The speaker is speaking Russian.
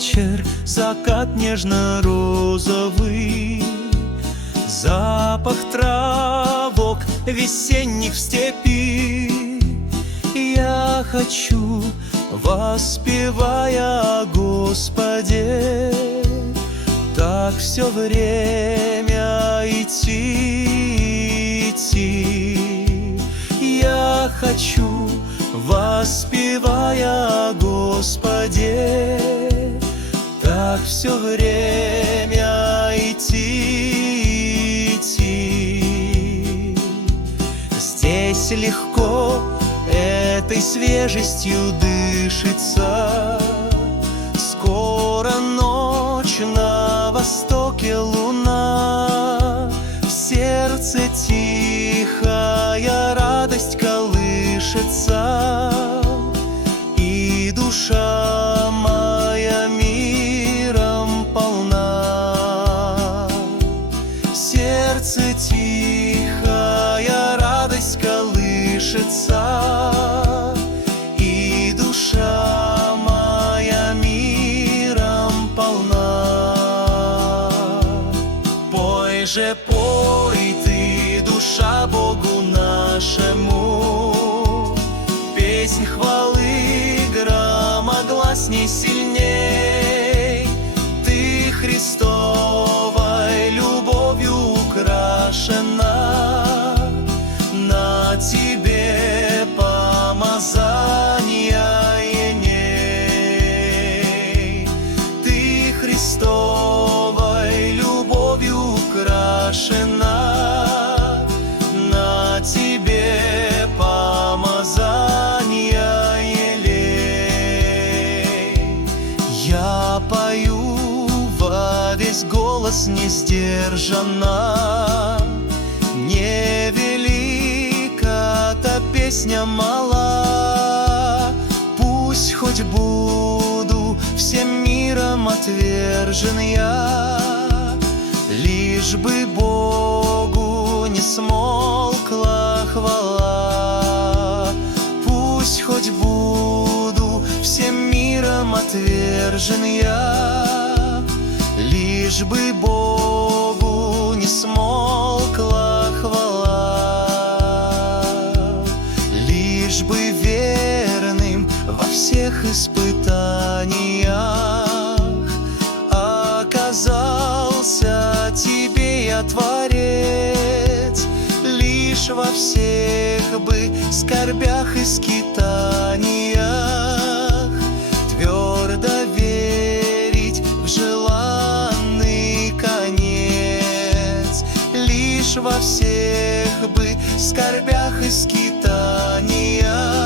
вечер, закат нежно-розовый, запах травок весенних в степи. Я хочу, воспевая о Господе, так все время идти. Я хочу, воспевая о Господе, так все время идти. Здесь легко этой свежестью дышится. Скоро ночь, на востоке луна, в сердце тихая радость колышется, и душа моя миром полна. В сердце тихая радость колышется, и душа моя миром полна. Пой же, пой ты, душа, Богу нашему, песнь хвалы громогласней сильней. Ты Христовой любовью украшена, на тебе помазание еней. Ты Христовой любовью украшена, на тебе помазание елей. Я пою во весь голос несдержанно, невелика та песня мала. Пусть хоть буду всем миром отвержен я, лишь бы Богу не смолкла хвала. Пусть хоть буду всем миром отвержен я, лишь бы Богу не смолкла хвала. Лишь бы верным во всех испытаниях оказался тебе я Творец. Лишь во всех бы скорбях и скитаниях твердо верить в желанный конец. Лишь во всех бы скорбях и скитаниях